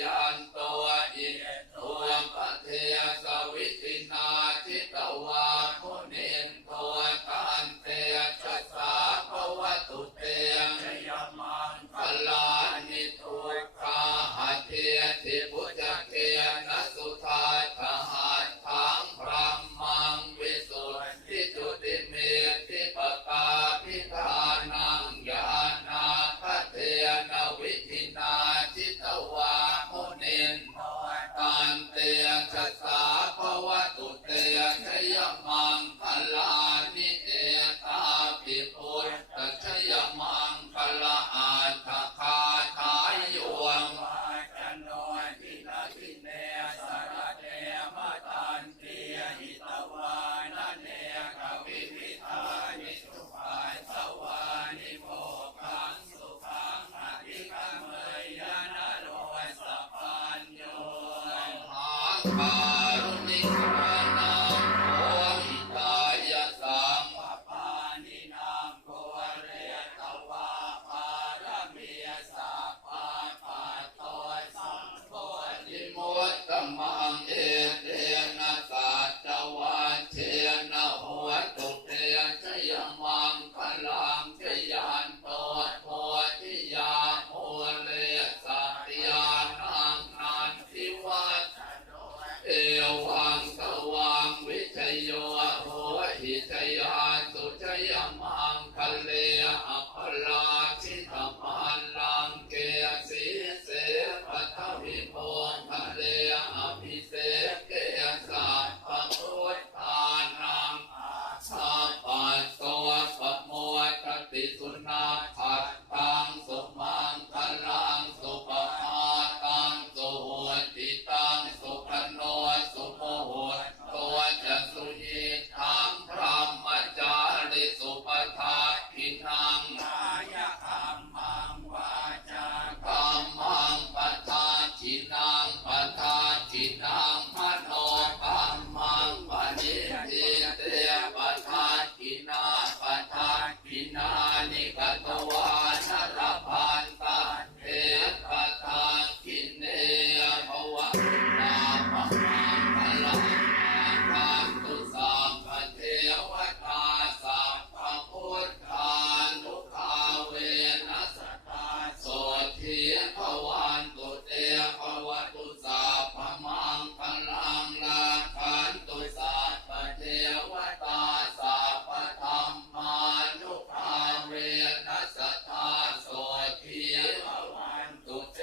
ยันตัวอิตัปเทยสวิตินาทิตวามุนตัตันเตยชะสาภวตุเตยยมันพลา